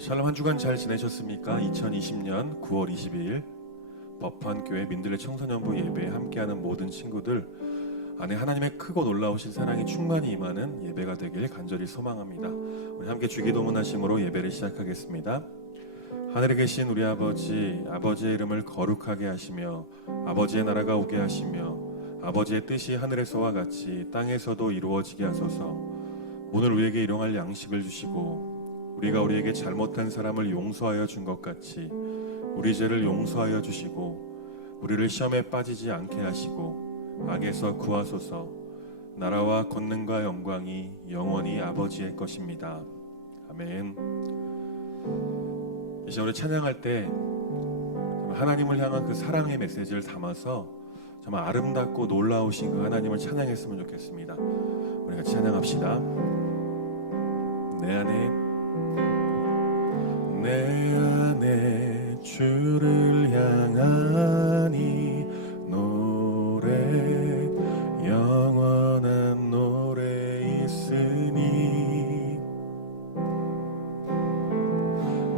샬롬 한 주간 잘 지내셨습니까? 2020년 9월 22일 법환교회 민들레 청소년부 예배에 함께하는 모든 친구들 안에 하나님의 크고 놀라우신 사랑이 충만히 임하는 예배가 되길 간절히 소망합니다. 우리 함께 주기도문하심으로 예배를 시작하겠습니다. 하늘에 계신 우리 아버지, 아버지의 이름을 거룩하게 하시며 아버지의 나라가 오게 하시며 아버지의 뜻이 하늘에서와 같이 땅에서도 이루어지게 하소서. 오늘 우리에게 일용할 양식을 주시고 우리가 우리에게 잘못한 사람을 용서하여 준 것 같이 우리 죄를 용서하여 주시고 우리를 시험에 빠지지 않게 하시고 악에서 구하소서. 나라와 권능과 영광이 영원히 아버지의 것입니다. 아멘. 이제 우리 찬양할 때 하나님을 향한 그 사랑의 메시지를 담아서 정말 아름답고 놀라우신 그 하나님을 찬양했으면 좋겠습니다. 우리 같이 찬양합시다. 내 안에 주를 향하니 노래 영원한 노래 있으니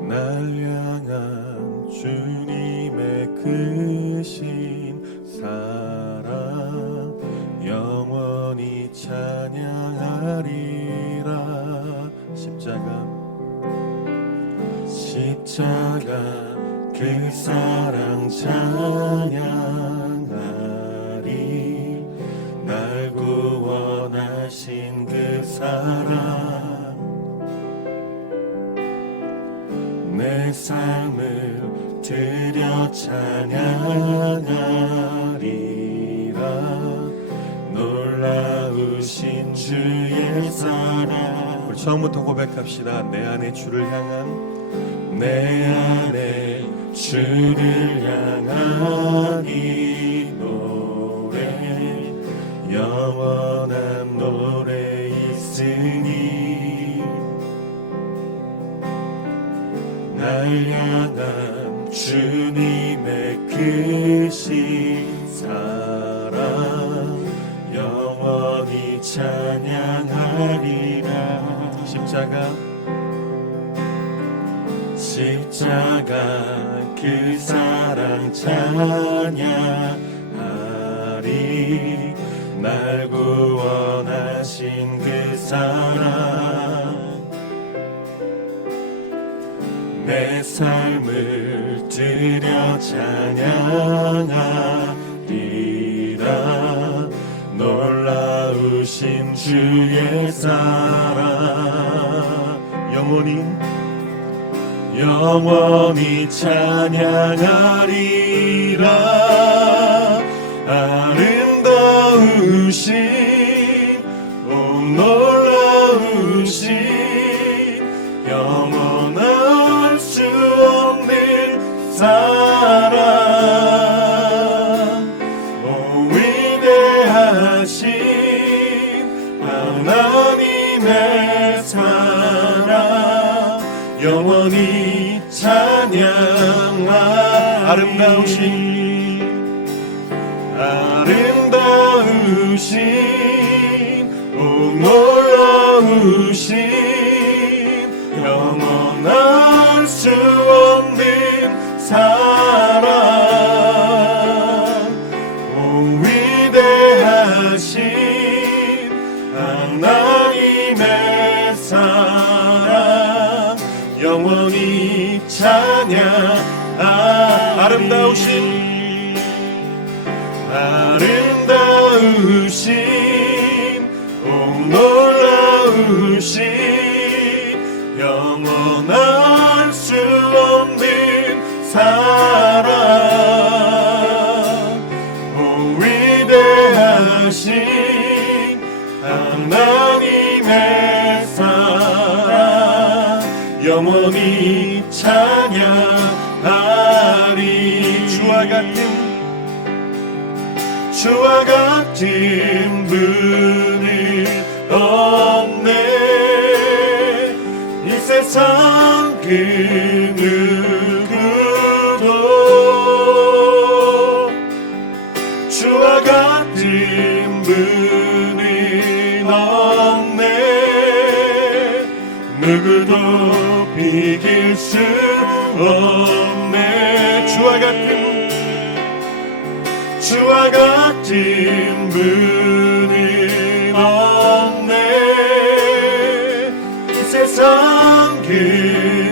날 향한 주님의 크신 사랑 영원히 찬양하리라. 십자가 그 사랑 찬양하리. 날 구원하신 그 사랑 내 삶을 드려 찬양하리라. 놀라우신 주의 사랑. 우리 처음부터 고백합시다. 내 안에 주를 향한 내 안에 주를 향하니 노래 영원한 노래 있으니 날 향한 주님의 크신 사랑 영원히 찬양하리라. 십자가 그 사랑 찬양하리. 날 구원하신 그 사랑 내 삶을 드려 찬양하리라. 놀라우신 주의 사랑 영원히 찬양하리라. 아름다우신 놀라우신 영원할 수 없는 사랑 위대하신 하나님의 사랑 영원히 찬양하. 아름다우신 놀라우신 영원할 수 없는 사랑 위대하신 하나님의 사랑 영원히 찬양. 아름다우신 놀라우신 영원할 수 없는 사랑 위대하신 하나님의 사랑 영원히 찬양하리. 주와 같은 분이 없네. 이 세상 그 누구도 주와 같은 분이 없네. 누구도 비길 수 없네. 주와 같은 분은 없네. 이 세상 그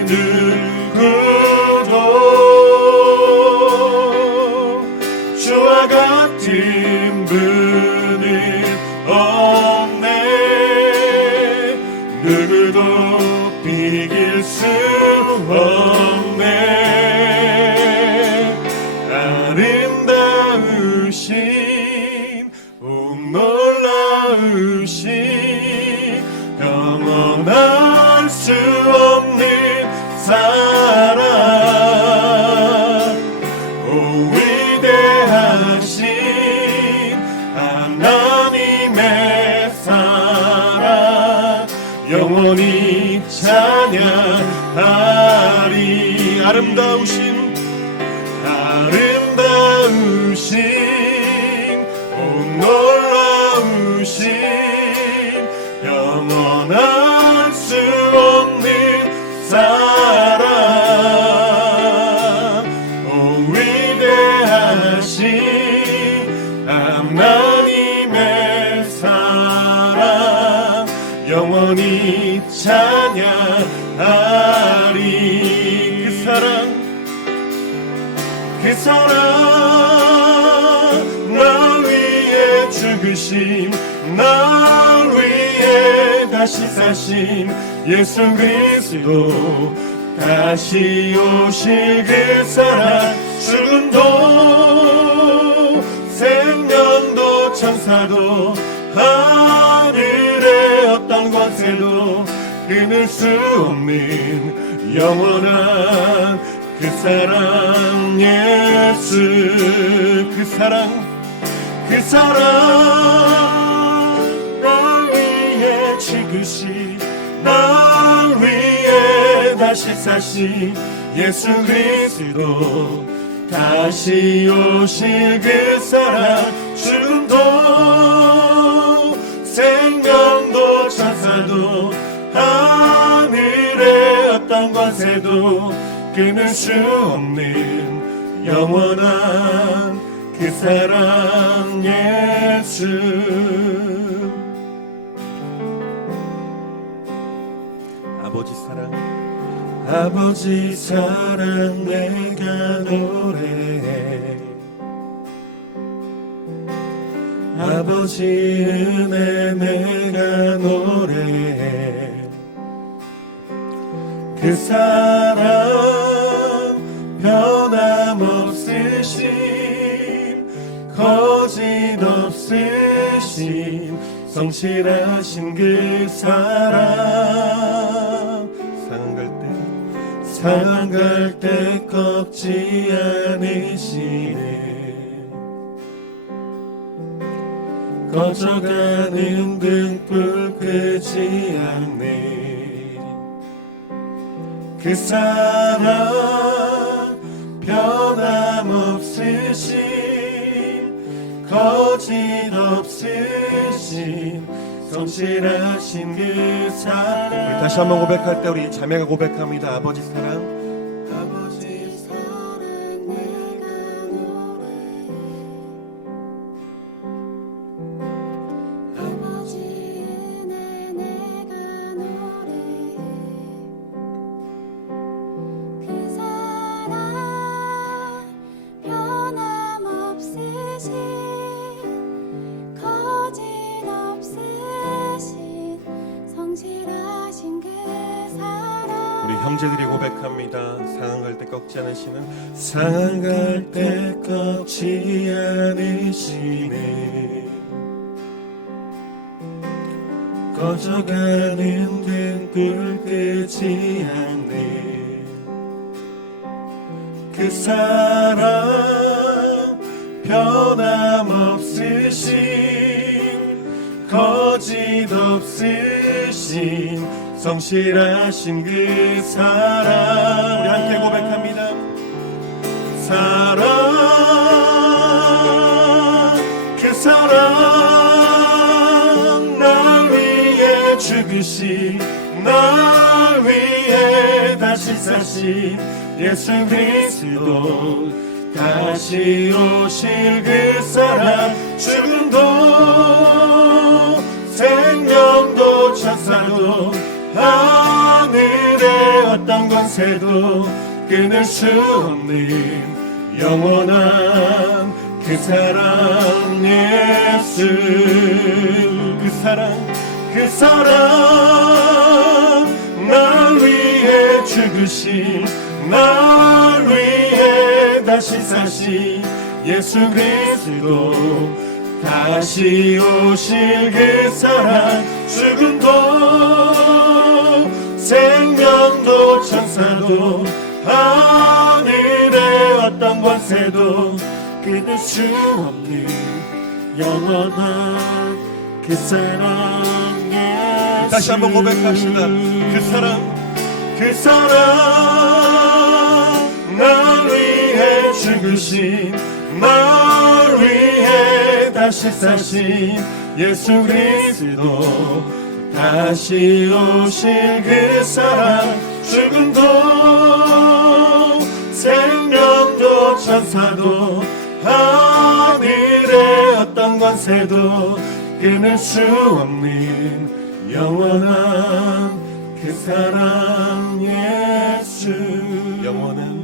누구도 주와 같은 분은 없네. 누구도 비길 수 없네. 아름다우신 놀라우신 영원할 수 없는 사랑, 오 위대하신 하나님의 사랑 영원히 찬양하리. 아름다우신 놀라우신 영원할 수 없는 사랑, 오 위대하신 하나님의 사랑 영원히 찬양하리. 그 사랑 날 위해 죽으심, 날 위해 다시 사신 예수 그리스도, 다시 오실 그 사랑, 죽음도 생명도 천사도 하늘의 어떤 권세도 끊을 수 없는 영원한 그 사랑 예수. 그 사랑 날 위해 죽으신, 날 위해 다시 사신 예수 그리스도, 다시 오실 그 사랑, 죽음도 생명도 천사도 하늘의 어떤 권세도 끊을 수 없는 영원한 그 사랑 예수. 아버지 사랑 내가 노래해. 아버지 은혜 내가 노래해. 그 사랑 변함없으신, 거짓 없으신, 성실하신 그 사랑, 상한 갈 때 꺾지 않으시네. 꺼져가는 등불 끄지 않네. 그 사랑 변함없으신, 거짓 없으신, 성실하신 그 사랑. 다시 한번 고백할 때 우리 자매가 고백합니다. 아버지 사랑, 형제들이 고백합니다. 상한 갈 때 꺾지 않으시는, 상한 갈 때 꺾지 않으시네. 꺼져가는 등불 끄지 않네. 그 사랑 변함없으신, 거짓 없으신, 성실하신 그 사랑. 우리 함께 고백합니다. 사랑, 그 사랑 날 위해 죽으신, 날 날 위해 다시 사신 예수 그리스도, 다시 오실 그 사랑, 죽음도 생명도 천사도 하늘의 어떤 권세도 끊을 수 없는 영원한 그 사랑 예수. 그 사랑 날 위해 죽으신, 날 위해 다시 사신 예수 그리스도, 다시 오실 그 사랑, 죽음도 생명도 천사도 하늘의 어떤 권세도 끊을 수 없는 영원한 그 사랑 예수. 다시 한번 고백합시다. 그 사랑 날 위해 죽으신, 날 위해 다시 사신 예수 그리스도, 다시 오실 그 사랑, 죽음도 생명도 천사도 하늘의 어떤 권세도 끊을 수 없는 영원한 그 사랑 예수. 영원한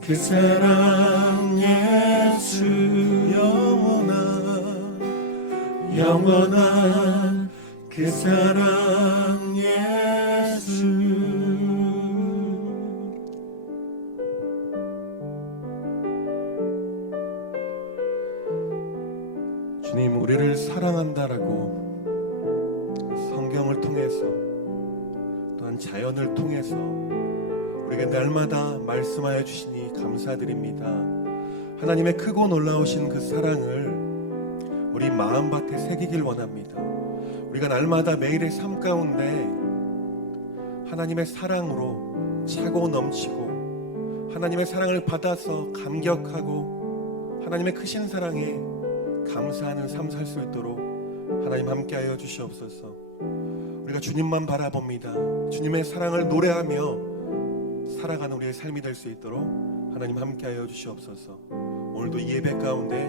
그 사랑 예수. 영원한 그 사랑 예수. 주님, 우리를 사랑한다라고 성경을 통해서, 또한 자연을 통해서 우리에게 날마다 말씀하여 주시니 감사드립니다. 하나님의 크고 놀라우신 그 사랑을 우리 마음밭에 새기길 원합니다. 우리가 날마다 매일의 삶 가운데 하나님의 사랑으로 차고 넘치고, 하나님의 사랑을 받아서 감격하고 하나님의 크신 사랑에 감사하는 삶 살 수 있도록 하나님 함께하여 주시옵소서. 우리가 주님만 바라봅니다. 주님의 사랑을 노래하며 살아가는 우리의 삶이 될 수 있도록 하나님 함께하여 주시옵소서. 오늘도 이 예배 가운데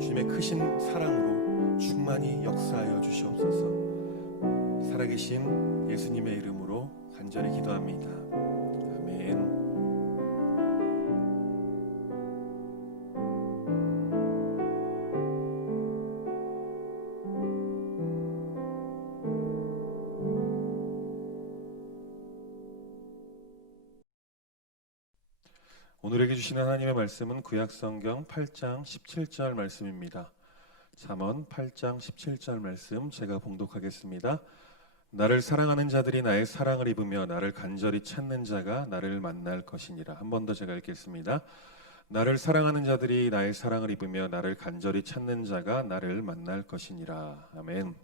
주님의 크신 사랑으로 충만히 역사하여 주시옵소서. 살아계신 예수님의 이름으로 간절히 기도합니다. 아멘. 오늘에게 주시는 하나님의 말씀은 구약성경 8장 17절 말씀입니다. 잠언 8장 17절 말씀 제가 봉독하겠습니다. 나를 사랑하는 자들이 나의 사랑을 입으며 나를 간절히 찾는 자가 나를 만날 것이니라. 한 번 더 제가 읽겠습니다. 나를 사랑하는 자들이 나의 사랑을 입으며 나를 간절히 찾는 자가 나를 만날 것이니라. 아멘.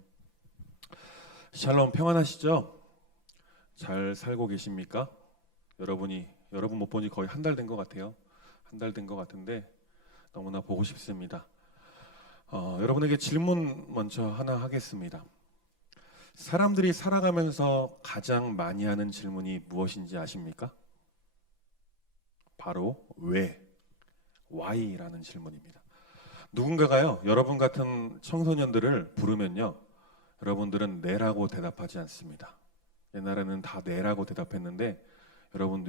샬롬, 평안하시죠? 잘 살고 계십니까? 여러분 못 본 지 거의 한 달 된 것 같아요. 한 달 된 것 같은데 너무나 보고 싶습니다. 여러분에게 질문 먼저 하나 하겠습니다. 사람들이 살아가면서 가장 많이 하는 질문이 무엇인지 아십니까? 바로 왜? Why라는 질문입니다. 누군가가요, 여러분 같은 청소년들을 부르면요, 여러분들은 네라고 대답하지 않습니다. 옛날에는 다 네라고 대답했는데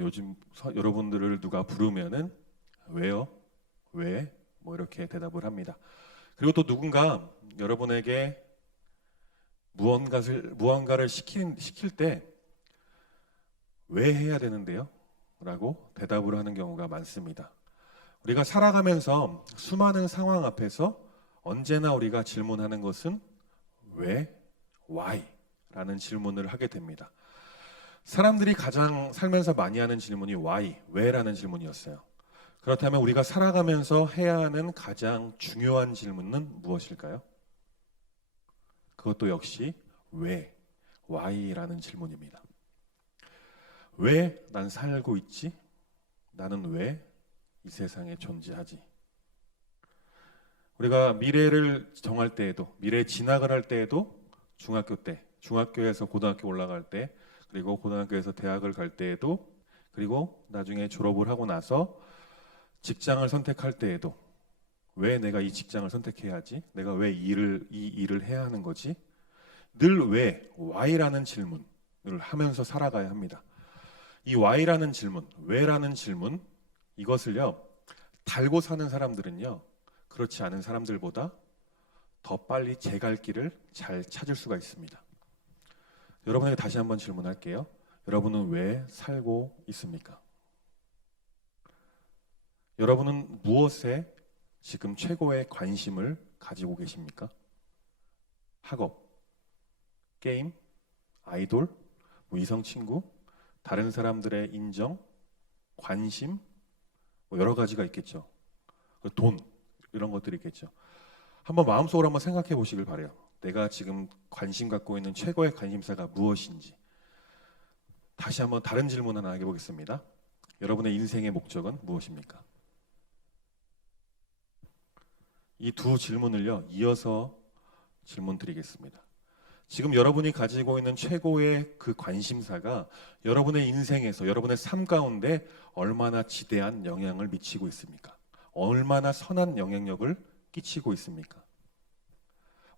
요즘 여러분들을 누가 부르면은 왜요? 왜? 뭐 이렇게 대답을 합니다. 그리고 또 누군가 여러분에게 무언가를 시킬 때 왜 해야 되는데요? 라고 대답을 하는 경우가 많습니다. 우리가 살아가면서 수많은 상황 앞에서 언제나 우리가 질문하는 것은 왜? Why? 라는 질문을 하게 됩니다. 사람들이 가장 살면서 많이 하는 질문이 why, 왜라는 질문이었어요. 그렇다면 우리가 살아가면서 해야 하는 가장 중요한 질문은 무엇일까요? 그것도 역시 왜, why라는 질문입니다. 왜 난 살고 있지? 나는 왜 이 세상에 존재하지? 우리가 미래를 정할 때에도, 미래 진학을 할 때에도 중학교 때 중학교에서 고등학교 올라갈 때, 그리고 고등학교에서 대학을 갈 때에도, 그리고 나중에 졸업을 하고 나서 직장을 선택할 때에도 왜 내가 이 직장을 선택해야 하지? 내가 왜 이 일을 해야 하는 거지? 늘 왜, why라는 질문을 하면서 살아가야 합니다. 이 why라는 질문, 왜라는 질문, 이것을요, 달고 사는 사람들은요, 그렇지 않은 사람들보다 더 빨리 제 갈 길을 잘 찾을 수가 있습니다. 여러분에게 다시 한번 질문할게요. 여러분은 왜 살고 있습니까? 여러분은 무엇에 지금 최고의 관심을 가지고 계십니까? 학업, 게임, 아이돌, 이성 친구, 다른 사람들의 인정, 관심, 여러 가지가 있겠죠. 돈, 이런 것들이 있겠죠. 한번 마음속으로 한번 생각해 보시길 바래요. 내가 지금 관심 갖고 있는 최고의 관심사가 무엇인지. 다시 한번 다른 질문 하나 해보겠습니다. 여러분의 인생의 목적은 무엇입니까? 이 두 질문을요, 이어서 질문 드리겠습니다. 지금 여러분이 가지고 있는 최고의 그 관심사가 여러분의 인생에서, 여러분의 삶 가운데 얼마나 지대한 영향을 미치고 있습니까? 얼마나 선한 영향력을 끼치고 있습니까?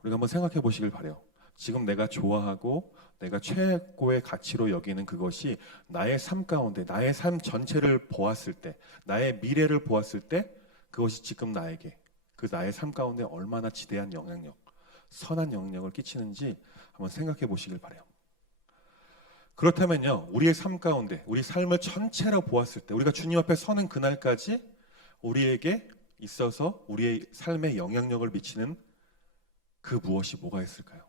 우리가 한번 생각해 보시길 바래요. 지금 내가 좋아하고 내가 최고의 가치로 여기는 그것이 나의 삶 가운데, 나의 삶 전체를 보았을 때, 나의 미래를 보았을 때 그것이 지금 나에게, 그 나의 삶 가운데 얼마나 지대한 영향력, 선한 영향력을 끼치는지 한번 생각해 보시길 바래요. 그렇다면요, 우리의 삶 가운데, 우리 삶을 전체로 보았을 때, 우리가 주님 앞에 서는 그날까지 우리에게 있어서 우리의 삶에 영향력을 미치는 그 무엇이 뭐가 있을까요?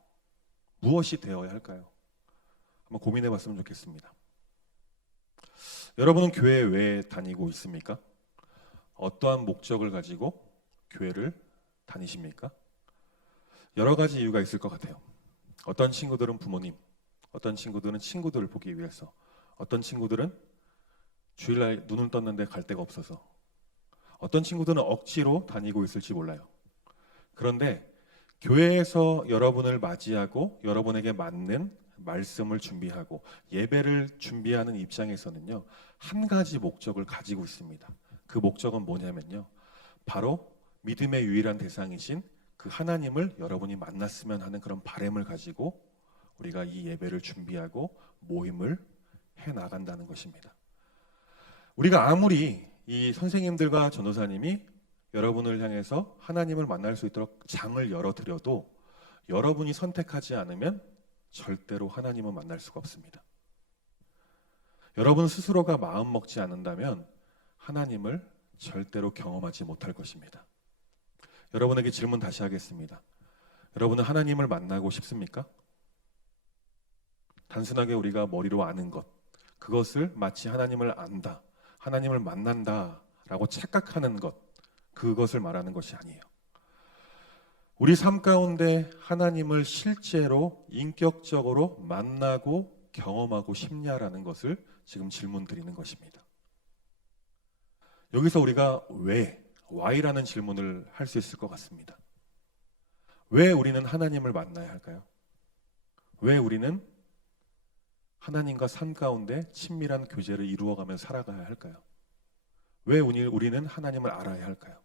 무엇이 되어야 할까요? 한번 고민해 봤으면 좋겠습니다. 여러분은 교회에 왜 다니고 있습니까? 어떠한 목적을 가지고 교회를 다니십니까? 여러 가지 이유가 있을 것 같아요. 어떤 친구들은 부모님, 어떤 친구들은 친구들을 보기 위해서, 어떤 친구들은 주일날 눈을 떴는데 갈 데가 없어서, 어떤 친구들은 억지로 다니고 있을지 몰라요. 그런데 교회에서 여러분을 맞이하고 여러분에게 맞는 말씀을 준비하고 예배를 준비하는 입장에서는요, 한 가지 목적을 가지고 있습니다. 그 목적은 뭐냐면요, 바로 믿음의 유일한 대상이신 그 하나님을 여러분이 만났으면 하는 그런 바람을 가지고 우리가 이 예배를 준비하고 모임을 해 나간다는 것입니다. 우리가 아무리 이 선생님들과 전도사님이 여러분을 향해서 하나님을 만날 수 있도록 장을 열어드려도 여러분이 선택하지 않으면 절대로 하나님을 만날 수가 없습니다. 여러분 스스로가 마음 먹지 않는다면 하나님을 절대로 경험하지 못할 것입니다. 여러분에게 질문 다시 하겠습니다. 여러분은 하나님을 만나고 싶습니까? 단순하게 우리가 머리로 아는 것, 그것을 마치 하나님을 안다, 하나님을 만난다라고 착각하는 것, 그것을 말하는 것이 아니에요. 우리 삶 가운데 하나님을 실제로 인격적으로 만나고 경험하고 싶냐라는 것을 지금 질문 드리는 것입니다. 여기서 우리가 왜, why라는 질문을 할 수 있을 것 같습니다. 왜 우리는 하나님을 만나야 할까요? 왜 우리는 하나님과 삶 가운데 친밀한 교제를 이루어가며 살아가야 할까요? 왜 우리는 하나님을 알아야 할까요?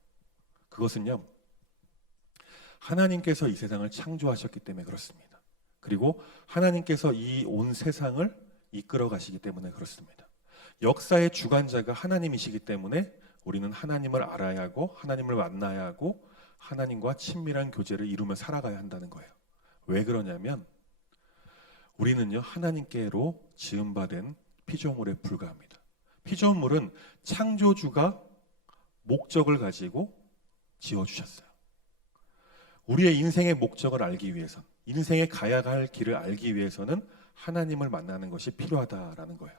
그것은요, 하나님께서 이 세상을 창조하셨기 때문에 그렇습니다. 그리고 하나님께서 이 온 세상을 이끌어 가시기 때문에 그렇습니다. 역사의 주관자가 하나님이시기 때문에 우리는 하나님을 알아야 하고 하나님을 만나야 하고 하나님과 친밀한 교제를 이루며 살아가야 한다는 거예요. 왜 그러냐면 우리는요, 하나님께로 지음받은 피조물에 불과합니다. 피조물은 창조주가 목적을 가지고 지어주셨어요. 우리의 인생의 목적을 알기 위해선, 인생에 가야 할 길을 알기 위해서는 하나님을 만나는 것이 필요하다라는 거예요.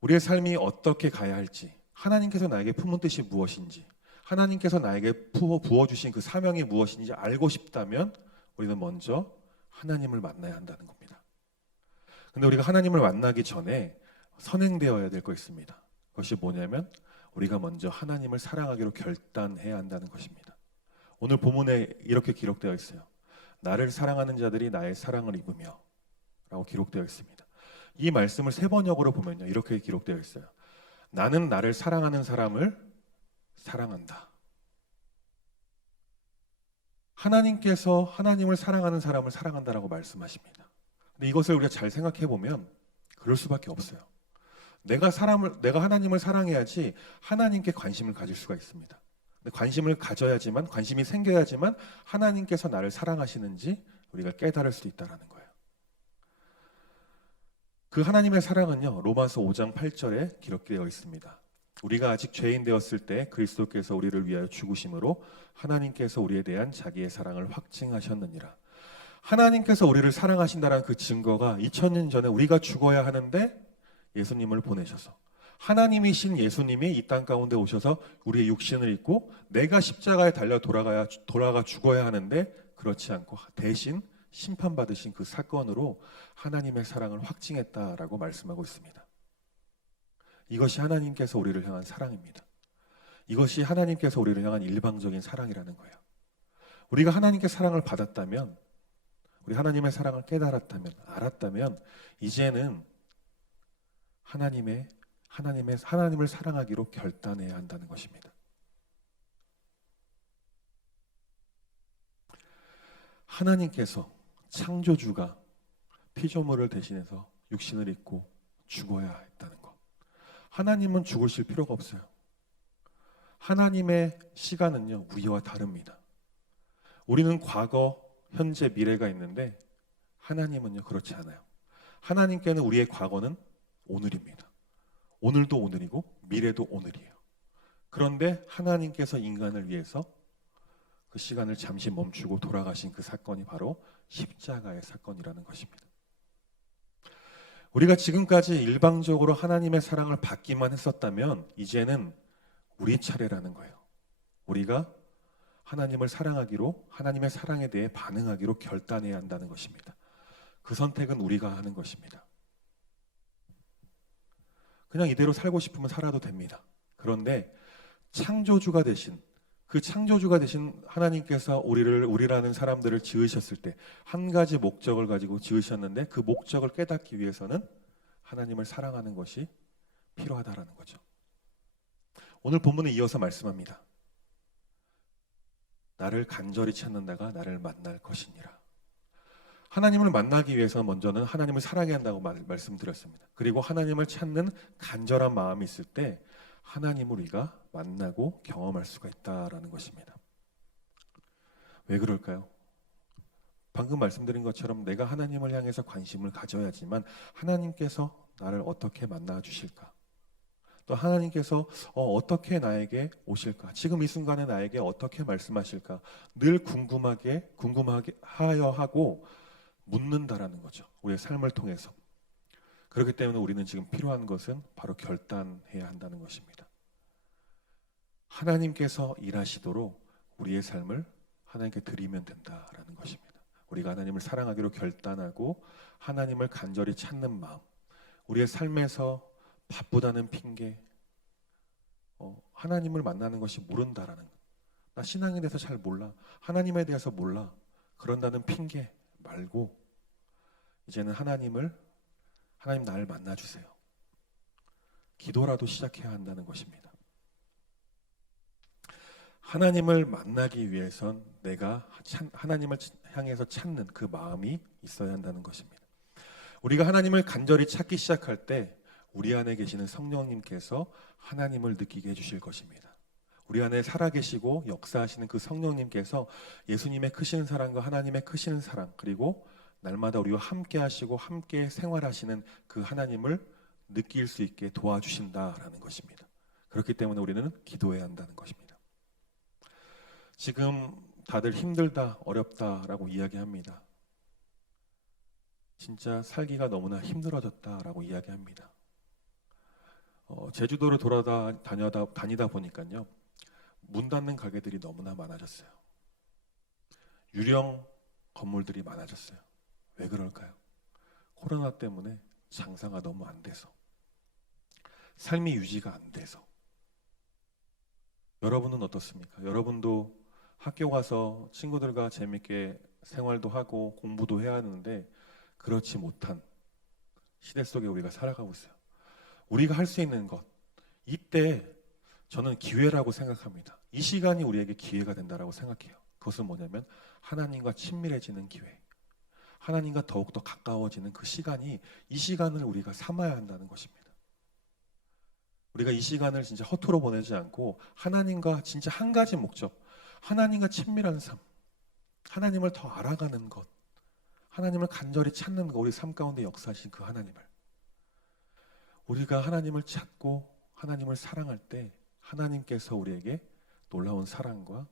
우리의 삶이 어떻게 가야 할지, 하나님께서 나에게 품은 뜻이 무엇인지, 하나님께서 나에게 부어주신 그 사명이 무엇인지 알고 싶다면 우리는 먼저 하나님을 만나야 한다는 겁니다. 근데 우리가 하나님을 만나기 전에 선행되어야 될 거 있습니다. 그것이 뭐냐면 우리가 먼저 하나님을 사랑하기로 결단해야 한다는 것입니다. 오늘 본문에 이렇게 기록되어 있어요. 나를 사랑하는 자들이 나의 사랑을 입으며 라고 기록되어 있습니다. 이 말씀을 세 번역으로 보면요, 이렇게 기록되어 있어요. 나는 나를 사랑하는 사람을 사랑한다. 하나님께서 하나님을 사랑하는 사람을 사랑한다라고 말씀하십니다. 근데 이것을 우리가 잘 생각해 보면 그럴 수밖에 없어요. 내가 하나님을 사랑해야지 하나님께 관심을 가질 수가 있습니다. 근데 관심을 가져야지만, 관심이 생겨야지만 하나님께서 나를 사랑하시는지 우리가 깨달을 수 있다라는 거예요. 그 하나님의 사랑은요, 로마서 5장 8절에 기록되어 있습니다. 우리가 아직 죄인 되었을 때 그리스도께서 우리를 위하여 죽으심으로 하나님께서 우리에 대한 자기의 사랑을 확증하셨느니라. 하나님께서 우리를 사랑하신다는 그 증거가 2000년 전에 우리가 죽어야 하는데 예수님을 보내셔서, 하나님이신 예수님이 이 땅 가운데 오셔서 우리의 육신을 입고 내가 십자가에 달려 돌아가 죽어야 하는데 그렇지 않고 대신 심판받으신 그 사건으로 하나님의 사랑을 확증했다라고 말씀하고 있습니다. 이것이 하나님께서 우리를 향한 사랑입니다. 이것이 하나님께서 우리를 향한 일방적인 사랑이라는 거예요. 우리가 하나님께 사랑을 받았다면, 우리 하나님의 사랑을 깨달았다면, 알았다면 이제는 하나님을 사랑하기로 결단해야 한다는 것입니다. 하나님께서 창조주가 피조물을 대신해서 육신을 입고 죽어야 했다는 것. 하나님은 죽으실 필요가 없어요. 하나님의 시간은요, 우리와 다릅니다. 우리는 과거, 현재, 미래가 있는데 하나님은요, 그렇지 않아요. 하나님께는 우리의 과거는 오늘입니다. 오늘도 오늘이고 미래도 오늘이에요. 그런데 하나님께서 인간을 위해서 그 시간을 잠시 멈추고 돌아가신 그 사건이 바로 십자가의 사건이라는 것입니다. 우리가 지금까지 일방적으로 하나님의 사랑을 받기만 했었다면 이제는 우리 차례라는 거예요. 우리가 하나님을 사랑하기로, 하나님의 사랑에 대해 반응하기로 결단해야 한다는 것입니다. 그 선택은 우리가 하는 것입니다. 그냥 이대로 살고 싶으면 살아도 됩니다. 그런데 창조주가 되신, 그 창조주가 되신 하나님께서 우리라는 사람들을 지으셨을 때 한 가지 목적을 가지고 지으셨는데 그 목적을 깨닫기 위해서는 하나님을 사랑하는 것이 필요하다라는 거죠. 오늘 본문에 이어서 말씀합니다. 나를 간절히 찾는다가 나를 만날 것이니라. 하나님을 만나기 위해서 먼저는 하나님을 사랑해야 한다고 말씀드렸습니다. 그리고 하나님을 찾는 간절한 마음이 있을 때 하나님을 우리가 만나고 경험할 수가 있다라는 것입니다. 왜 그럴까요? 방금 말씀드린 것처럼 내가 하나님을 향해서 관심을 가져야지만 하나님께서 나를 어떻게 만나 주실까? 또 하나님께서 어떻게 나에게 오실까? 지금 이 순간에 나에게 어떻게 말씀하실까? 늘 궁금하게 하여 하고 묻는다라는 거죠. 우리의 삶을 통해서. 그렇기 때문에 우리는 지금 필요한 것은 바로 결단해야 한다는 것입니다. 하나님께서 일하시도록 우리의 삶을 하나님께 드리면 된다라는 것입니다. 우리가 하나님을 사랑하기로 결단하고 하나님을 간절히 찾는 마음, 우리의 삶에서 바쁘다는 핑계, 하나님을 만나는 것이 모른다라는 것, 나 신앙에 대해서 잘 몰라, 하나님에 대해서 몰라, 그런다는 핑계 말고 이제는 하나님 나를 만나주세요. 기도라도 시작해야 한다는 것입니다. 하나님을 만나기 위해선 내가 하나님을 향해서 찾는 그 마음이 있어야 한다는 것입니다. 우리가 하나님을 간절히 찾기 시작할 때 우리 안에 계시는 성령님께서 하나님을 느끼게 해주실 것입니다. 우리 안에 살아계시고 역사하시는 그 성령님께서 예수님의 크신 사랑과 하나님의 크신 사랑, 그리고 날마다 우리와 함께 하시고 함께 생활하시는 그 하나님을 느낄 수 있게 도와주신다라는 것입니다. 그렇기 때문에 우리는 기도해야 한다는 것입니다. 지금 다들 힘들다, 어렵다라고 이야기합니다. 진짜 살기가 너무나 힘들어졌다라고 이야기합니다. 제주도를 다니다 보니까요, 문 닫는 가게들이 너무나 많아졌어요. 유령 건물들이 많아졌어요. 왜 그럴까요? 코로나 때문에 장사가 너무 안 돼서, 삶이 유지가 안 돼서. 여러분은 어떻습니까? 여러분도 학교 가서 친구들과 재밌게 생활도 하고 공부도 해야 하는데 그렇지 못한 시대 속에 우리가 살아가고 있어요. 우리가 할 수 있는 것, 이때 저는 기회라고 생각합니다. 이 시간이 우리에게 기회가 된다라고 생각해요. 그것은 뭐냐면 하나님과 친밀해지는 기회, 하나님과 더욱더 가까워지는 그 시간이, 이 시간을 우리가 삼아야 한다는 것입니다. 우리가 이 시간을 진짜 허투루 보내지 않고 하나님과 진짜 한 가지 목적, 하나님과 친밀한 삶, 하나님을 더 알아가는 것, 하나님을 간절히 찾는 것, 우리 삶 가운데 역사하신 그 하나님을, 우리가 하나님을 찾고 하나님을 사랑할 때 하나님께서 우리에게 놀라운 사랑과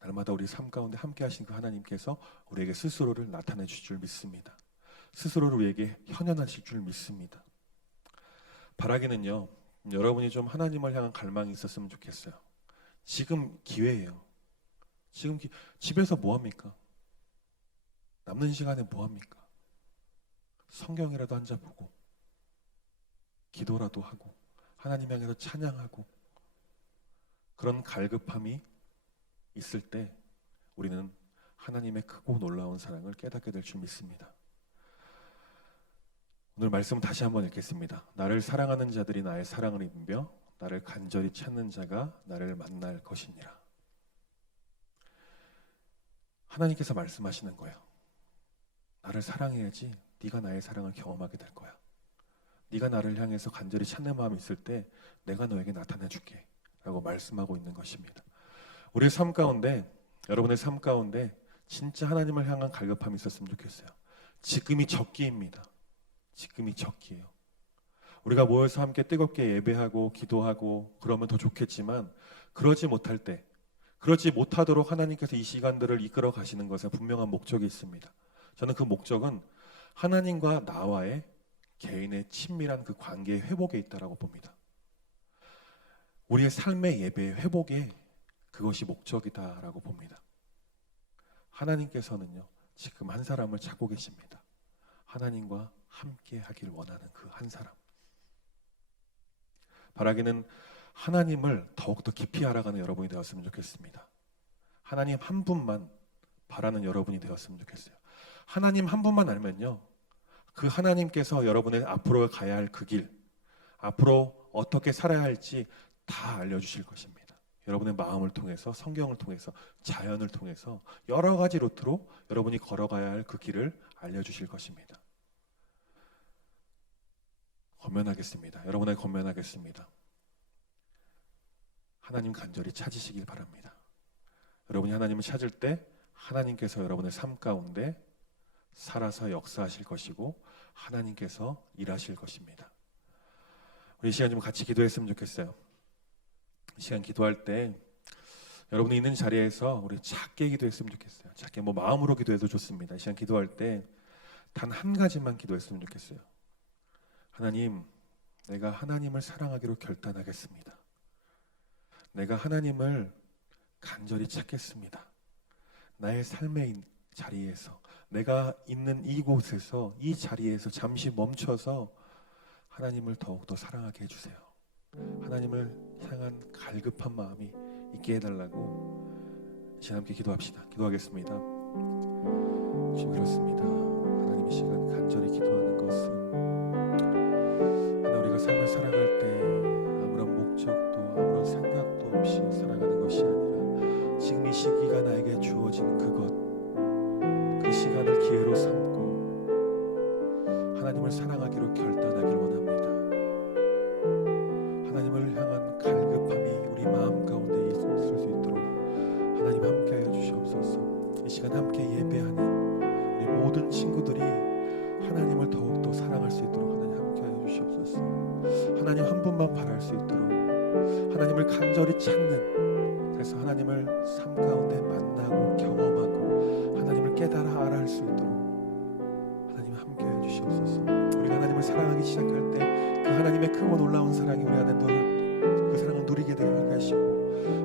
날마다 우리 삶 가운데 함께 하신 그 하나님께서 우리에게 스스로를 나타내 주실 줄 믿습니다. 스스로를 우리에게 현현하실 줄 믿습니다. 바라기는요, 여러분이 좀 하나님을 향한 갈망이 있었으면 좋겠어요. 지금 기회예요. 지금 집에서 뭐 합니까? 남는 시간에 뭐 합니까? 성경이라도 한 자 보고 기도라도 하고 하나님 향해서 찬양하고, 그런 갈급함이 있을 때 우리는 하나님의 크고 놀라운 사랑을 깨닫게 될 줄 믿습니다. 오늘 말씀 다시 한번 읽겠습니다. 나를 사랑하는 자들이 나의 사랑을 입으며 나를 간절히 찾는 자가 나를 만날 것이니라. 하나님께서 말씀하시는 거예요. 나를 사랑해야지 네가 나의 사랑을 경험하게 될 거야. 네가 나를 향해서 간절히 찾는 마음이 있을 때 내가 너에게 나타내 줄게 라고 말씀하고 있는 것입니다. 우리의 삶 가운데, 여러분의 삶 가운데 진짜 하나님을 향한 갈급함이 있었으면 좋겠어요. 지금이 적기입니다. 지금이 적기예요. 우리가 모여서 함께 뜨겁게 예배하고 기도하고 그러면 더 좋겠지만, 그러지 못할 때, 그러지 못하도록 하나님께서 이 시간들을 이끌어 가시는 것에 분명한 목적이 있습니다. 저는 그 목적은 하나님과 나와의 개인의 친밀한 그 관계의 회복에 있다라고 봅니다. 우리의 삶의 예배의 회복에 그것이 목적이다라고 봅니다. 하나님께서는요, 지금 한 사람을 찾고 계십니다. 하나님과 함께 하길 원하는 그 한 사람. 바라기는 하나님을 더욱더 깊이 알아가는 여러분이 되었으면 좋겠습니다. 하나님 한 분만 바라는 여러분이 되었으면 좋겠어요. 하나님 한 분만 알면요, 그 하나님께서 여러분의 앞으로 가야 할 그 길, 앞으로 어떻게 살아야 할지 다 알려주실 것입니다. 여러분의 마음을 통해서, 성경을 통해서, 자연을 통해서 여러 가지 루트로 여러분이 걸어가야 할 그 길을 알려주실 것입니다. 권면하겠습니다. 여러분에게 권면하겠습니다. 하나님 간절히 찾으시길 바랍니다. 여러분이 하나님을 찾을 때 하나님께서 여러분의 삶 가운데 살아서 역사하실 것이고 하나님께서 일하실 것입니다. 우리 이 시간 좀 같이 기도했으면 좋겠어요. 이 시간 기도할 때 여러분이 있는 자리에서 우리 작게 기도했으면 좋겠어요. 작게 마음으로 기도해도 좋습니다. 이 시간 기도할 때 단 한 가지만 기도했으면 좋겠어요. 하나님, 내가 하나님을 사랑하기로 결단하겠습니다. 내가 하나님을 간절히 찾겠습니다. 나의 삶의 자리에서, 내가 있는 이곳에서, 이 자리에서 잠시 멈춰서 하나님을 더욱더 사랑하게 해주세요. 하나님을 향한 갈급한 마음이 있게 해달라고 이제 함께 기도합시다. 기도하겠습니다. 주님, 그렇습니다. 하나님, 이 시간 간절히 기도하는 것은 하나, 우리가 삶을 살아갈 때 아무런 목적도 아무런 생각도 없이 살아가는 것이 아니라 지금 이 시기가 나에게 주어진 그것, 그 시간을 기회로 삼고 하나님을 사랑하기로 결단하기를 원합니다. 하나님을 향한 갈급함이 우리 마음 가운데 있을 수 있도록 하나님 함께하여 주시옵소서. 이 시간 함께 예배하는 우리 모든 친구들이 하나님을 더욱더 사랑할 수 있도록 하나님 함께하여 주시옵소서. 하나님 한 분만 바랄 수 있도록, 하나님을 간절히 찾는, 그래서 하나님을 삶 가운데 만나고 경험하고 하나님을 깨달아 알아할 수 있도록 하나님 함께하여 주시옵소서. 우리가 하나님을 사랑하기 시작할 때 그 하나님의 크고 놀라운 사랑이 우리 안에 그 사랑을 누리게 되게 하시고,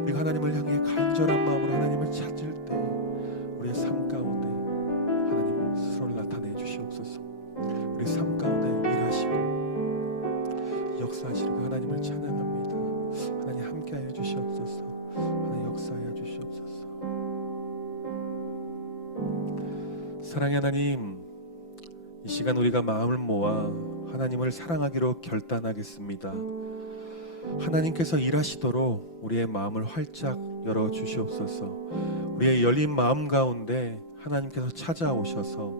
우리가 하나님을 향해 간절한 마음으로 하나님을 찾을 때 우리의 삶 가운데 하나님 스스로를 나타내 주시옵소서. 우리 삶 가운데 일하시고 역사하시는 그 하나님을 찬양합니다. 하나님 함께하여 주시옵소서. 하나님 역사하여 주시옵소서. 사랑의 하나님, 이 시간 우리가 마음을 모아 하나님을 사랑하기로 결단하겠습니다. 하나님께서 일하시도록 우리의 마음을 활짝 열어 주시옵소서. 우리의 열린 마음 가운데 하나님께서 찾아오셔서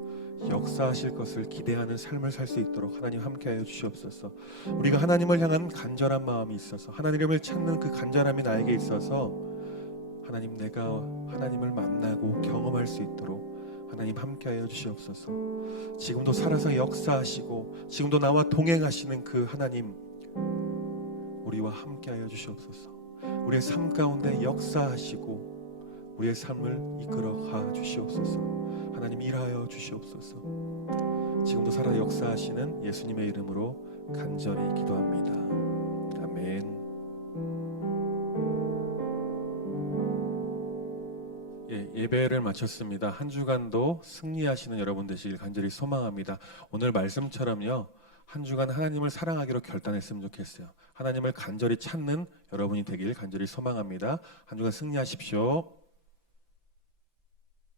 역사하실 것을 기대하는 삶을 살 수 있도록 하나님 함께하여 주시옵소서. 우리가 하나님을 향한 간절한 마음이 있어서 하나님을 찾는 그 간절함이 나에게 있어서 하나님, 내가 하나님을 만나고 경험할 수 있도록 하나님 함께하여 주시옵소서. 지금도 살아서 역사하시고 지금도 나와 동행하시는 그 하나님, 우리와 함께하여 주시옵소서. 우리의 삶 가운데 역사하시고 우리의 삶을 이끌어가 주시옵소서. 하나님, 일하여 주시옵소서. 지금도 살아 역사하시는 예수님의 이름으로 간절히 기도합니다. 아멘. 예배를 마쳤습니다. 한 주간도 승리하시는 여러분 되시길 간절히 소망합니다. 오늘 말씀처럼요, 한 주간 하나님을 사랑하기로 결단했으면 좋겠어요. 하나님을 간절히 찾는 여러분이 되길 간절히 소망합니다. 한 주간 승리하십시오.